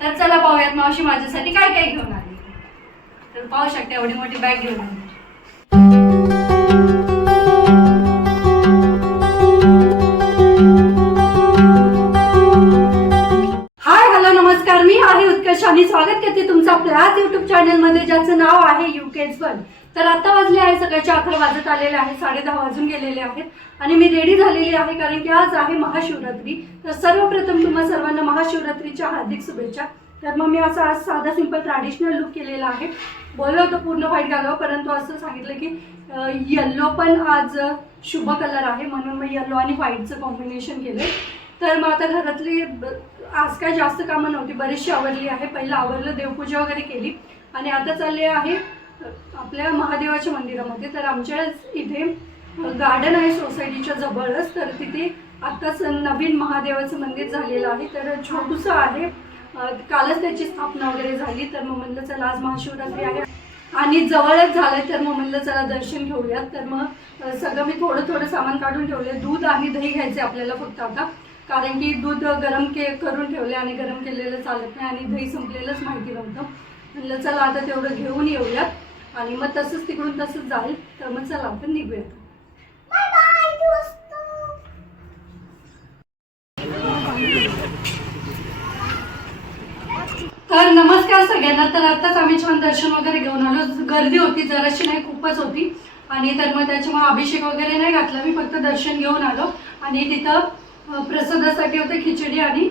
तर चला पाहूयात मावशी माझ्यासाठी काय काय घेऊन आली. तर पाहू शकते एवढी मोठी बॅग घेऊन आली. हाय हॅलो नमस्कार, मी आहे उत्कर्ष आणि स्वागत करते तुमचं आपल्या आज युट्यूब चॅनल मध्ये ज्याचं नाव आहे युकेज वन. तर आता वाजले आहे सकाळचे 11 वाजत आलेले आहे, 10:30 वाजून गेलेले आहेत आणि मी रेडी झालेली आहे कारण की आज आहे महाशिवरात्री. तर सर्वप्रथम तुम्हा सर्वांना महाशिवरात्रीच्या हार्दिक शुभेच्छा. तर मग मी असं आज साधा सिंपल ट्रॅडिशनल लुक केलेला आहे. बोललो होतं पूर्ण व्हाईट घालावं, परंतु असं सांगितलं की येल्लो पण आज शुभ कलर आहे म्हणून मग येल्लो आणि व्हाईटचं कॉम्बिनेशन केलं. तर मग आता घरातली आज काय जास्त कामं नव्हती, बरीचशी आवरली आहे. पहिलं आवरलं, देवपूजा वगैरे केली आणि आता चालले आहे आपल्या महादेवाच्या मंदिरामध्ये. तर आमच्या इथे गार्डन आहे सोसायटीच्या जवळच, तर तिथे आत्ताच नवीन महादेवाचं मंदिर झालेलं आहे. तर छोटूसं आहे, कालच त्याची स्थापना वगैरे झाली. तर मग म्हणलं चला आज महाशिवरात्री आहे आणि जवळच झालंय, तर मग म्हणलं चला दर्शन घेऊयात. तर मग सगळं मी थोडं थोडं सामान काढून ठेवले. दूध आणि दही घ्यायचे आपल्याला फक्त आता, कारण की दूध गरम करून ठेवले आणि गरम केलेलं चालत नाही आणि दही संपलेलंच माहिती नव्हतं. म्हणलं चला आता तेवढं घेऊन येऊयात आणि मग तसंच तिकडून तसंच जाईल. तर मग चला आपण निघूयात. तर नमस्कार सगळ्यांना. तर आताच आम्ही छान दर्शन वगैरे घेऊन आलो. गर्दी होती जराशी, नाही खूपच होती आणि तर मग त्याच्यामुळे अभिषेक वगैरे नाही घातला, मी फक्त दर्शन घेऊन आलो. आणि तिथं प्रसादासाठी होतं खिचडी आणि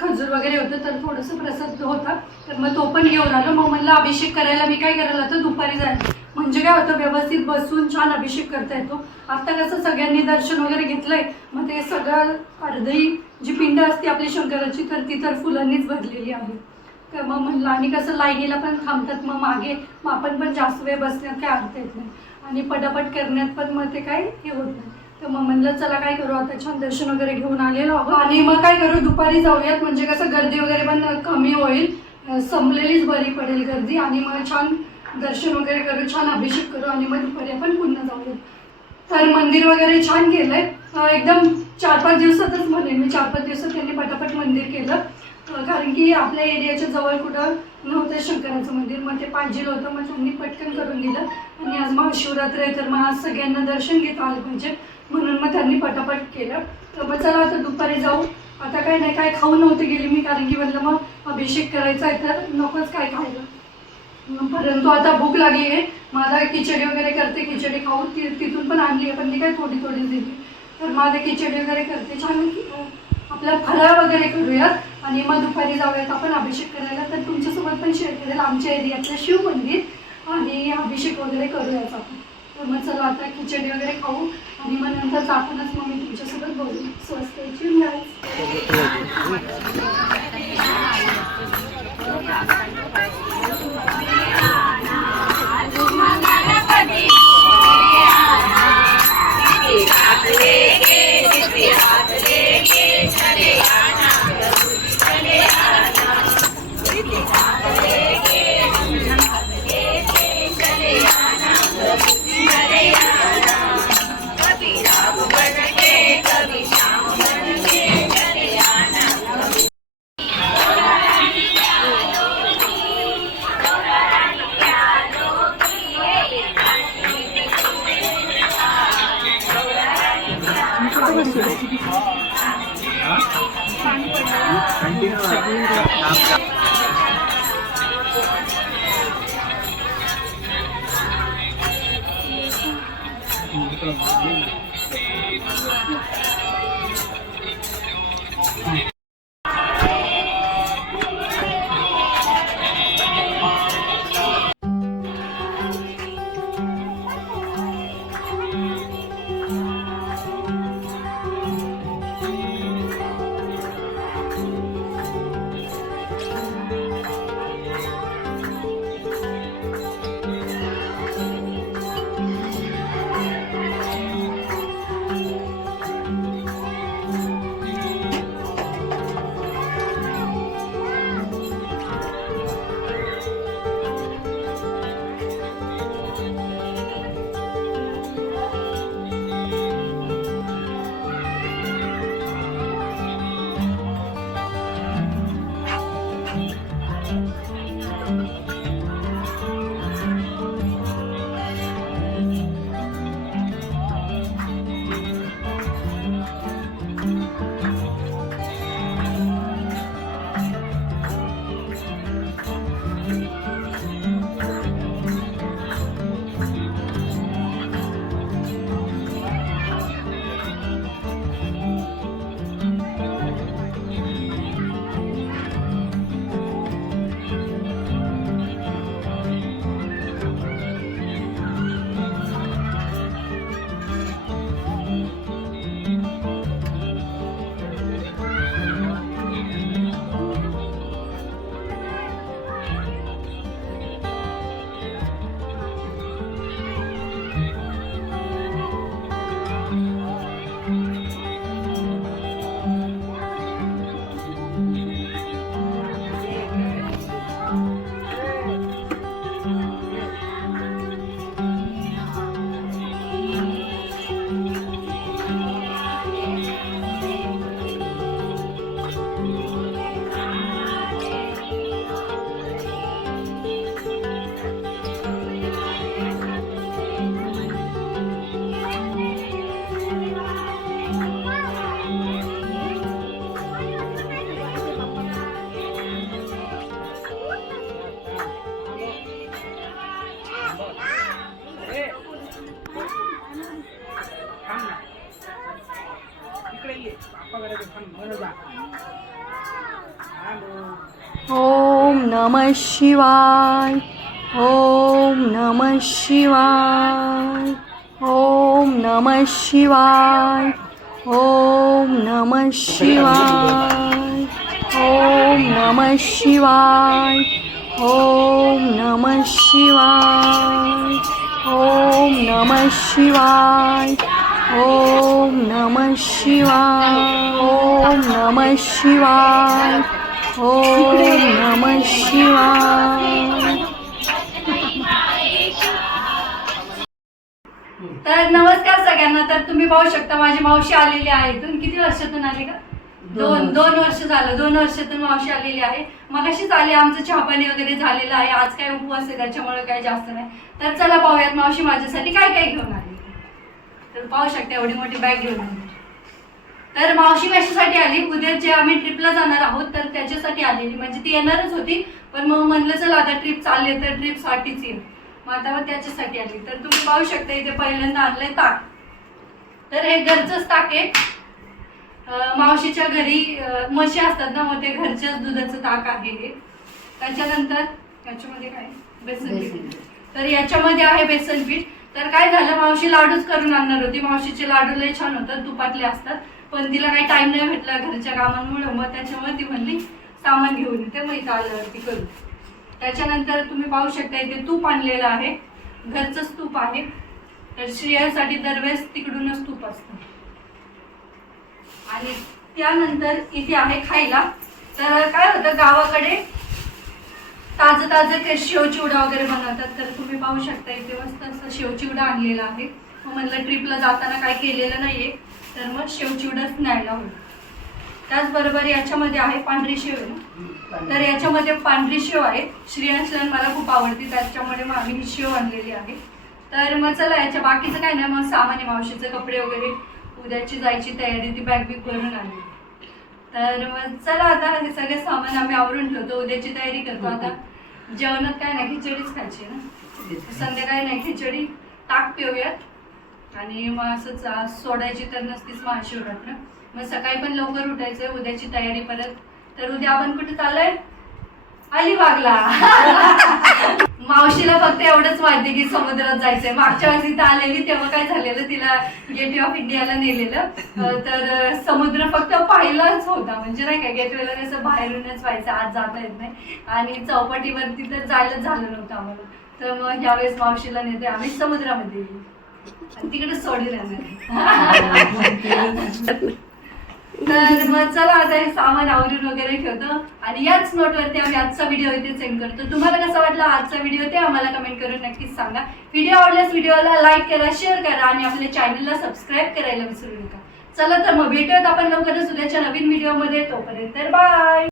खजूर वगैरे होतं, तर थोडंसं प्रसाद होता तर मग तो पण घेऊन आलो. मग म्हणलं अभिषेक करायला मी काय करायला तर दुपारी जायचं, म्हणजे काय होतं व्यवस्थित बसून छान अभिषेक करता येतो. आता कसं सगळ्यांनी दर्शन वगैरे घेतलंय, मग ते सगळं अर्धी जी पिंड असते आपली शंकराची तर ती तर फुलांनीच भरलेली आहे. तर मग म्हणलं आणि कसं लाईनीला पण थांबतात मग मागे, मग आपण पण जास्त वेळ बसण्यात काय अर्थ येत नाही आणि पटापट करण्यात पण मग ते काय हे होत नाही. तर मग म्हणलं चला काय करू, आता छान दर्शन वगैरे घेऊन आलेलो आहोत आणि मग काय करू दुपारी जाऊयात, म्हणजे कसं गर्दी वगैरे पण कमी होईल, संपलेलीच बरी पडेल गर्दी आणि मग छान दर्शन वगैरे करू, छान अभिषेक करू आणि मग दुपारी आपण पुन्हा जाऊयात. तर मंदिर वगैरे छान केलंय, एकदम 4-5 दिवसातच म्हणेन मी, 4-5 दिवसात त्यांनी पटापट मंदिर केलं. कारण की आपल्या एरियाच्या जवळ कुठं नव्हतं शंकराचं मंदिर, मग ते पाहिजे होतं, मग त्यांनी पटकन करून दिलं. आणि आज महाशिवरात्र आहे तर मग आज सगळ्यांना दर्शन घेता आलं पाहिजे म्हणून मग त्यांनी पटापट केलं. तर मग चला आता दुपारी जाऊ. आता काय नाही, काय खाऊन नव्हते गेली मी, कारण की म्हणलं मग अभिषेक करायचा आहे तर नकोच काय खायला. परंतु आता भूक लागली आहे, माझा खिचडी वगैरे करते, खिचडी खाऊन तिथून पण आणली आहे पण ती काय थोडी थोडी दिली. तर माझं खिचडी वगैरे करते, छान आपला फराळ वगैरे करूयात आणि मग दुपारी जाऊयात आपण अभिषेक करायला. तर तुमच्यासोबत पण शेअर करेल आमच्या एरियातलं शिव मंदिर आणि अभिषेक वगैरे करूयाच आपण. तर मग चला आता खिचडी वगैरे खाऊ आणि मग नंतर जातानाच मग मी तुमच्यासोबत बोलू. स्वस्ताची ओम नमः शिवाय. ओम नमः शिवाय. ओम नमः शिवाय. ओम नमः शिवाय. ओम नमः शिवाय. ओम नमः शिवाय. ओम नमः शिवाय. ओम नमः शिवाय. ओम नमः शिवाय. ओम नमः शिवाय. तर नमस्कार सगळ्यांना. तर तुम्ही पाहू शकता माझी मावशी आलेली आहे. इथून किती वर्षातून आली का? दोन वर्ष झालं. 2 वर्षातून मावशी आलेली आहे. मगाशीच आली. आमचं चहापाणी वगैरे झालेलं आहे. आज काय उपवास आहे त्याच्यामुळे काय जास्त नाही. तर चला पाहूयात मावशी माझ्यासाठी काय काय घेऊन आली. तर पाहू शकता एवढी मोठी बॅग घेऊन आली. तर मावशी कशासाठी आली? उद्या जे आम्ही ट्रिपला जाणार आहोत तर त्याच्यासाठी आलेली. म्हणजे ती येणारच होती पण मग म्हणलं चला आता ट्रिप चालली तर ट्रिपसाठीच येईल. मग आता त्याच्यासाठी आली. तर तुम्ही पाहू शकता इथे पहिल्यांदा आणलंय ताक. तर हे घरचंच ताक आहे. मावशीच्या घरी म्हशी असतात ना मग ते घरच्याच दुधाचं ताक आहे हे. त्याच्यानंतर याच्यामध्ये काय बेसन पीठ. तर याच्यामध्ये आहे बेसन पीठ. तर काय झालं मावशी लाडूच करून आणणार होती. मावशीचे लाडू लय छान होतात तुपातले असतात पण तिला काही टाइम नाही भेटला घरच्या कामांमुळे. मग त्याच्यामुळे ती म्हणली सामान घेऊन येते मग इथं आल्यावरती करू. त्याच्यानंतर तुम्ही पाहू शकता इथे तूप आणलेलं आहे. घरचंच तूप आहे. तर श्रेयासाठी दरवेळेस तिकडूनच तूप असतं. आणि त्यानंतर इथे आहे खायला. तर काय होतं गावाकडे ताजं ते शेव चिवडा वगैरे बनवतात. तर तुम्ही पाहू शकता इथे मस्त असं शेव चिवडा आणलेला आहे. मग म्हणलं ट्रिपला जाताना काय केलेलं नाहीये तर मग शेव चिवडाच न्यायला होईल. त्याचबरोबर याच्यामध्ये आहे पांढरी शेव आहे ना. तर याच्यामध्ये पांढरी शेव आहे. श्रेयांशला मला खूप आवडते त्याच्यामुळे मग आम्ही ही शेव आणलेली आहे. तर मग चला याच्या बाकीचं काय नाही. मग सामान्य मावशीचे कपडे वगैरे उद्याची जायची तयारी ती बॅग बिग भरून आली. तर मग चला आता हे सगळे सामान आम्ही आवरून ठेवतो. उद्याची तयारी करतो. आता जेवणात काय नाही खिचडीच खायची ना. संध्याकाळी नाही खिचडी ताक पिऊयात आणि मग असंच सोडायची तर नसतीच महाशिवरात्र. मग सकाळी पण लवकर उठायचंय उद्याची तयारी परत. तर उद्या आपण कुठे चाललोय? अलिबागला. मावशीला फक्त एवढंच माहिती की समुद्रात जायचंय. मागच्या वेळेस इथं आलेली तेव्हा काय झालेलं तिला गेटवे ऑफ इंडियाला नेलेलं. तर समुद्र फक्त पाहिलाच होता. म्हणजे नाही का गेटवेला कसं बाहेरूनच व्हायचं आत जाता येत नाही. आणि चौपाटीवरती तर जायलाच झालं नव्हतं आम्हाला. तर मग ह्यावेळेस मावशीला नेते आम्ही समुद्रामध्ये आणि तिकडे सोडून येणार. तर मग चला आता हे सामान आवरून वगैरे ठेवतो आणि याच नोटवरती आम्ही आजचा व्हिडिओ इथे सेंड करतो. तुम्हाला कसा वाटला आजचा व्हिडिओ ते आम्हाला कमेंट करून नक्कीच सांगा. व्हिडिओ आवडल्यास व्हिडिओला लाईक करा, शेअर करा आणि आपल्या चॅनलला सबस्क्राईब करायला विसरू नका. चला तर मग भेटूयात आपण लवकरच उद्याच्या नवीन व्हिडिओमध्ये. तोपर्यंत बाय.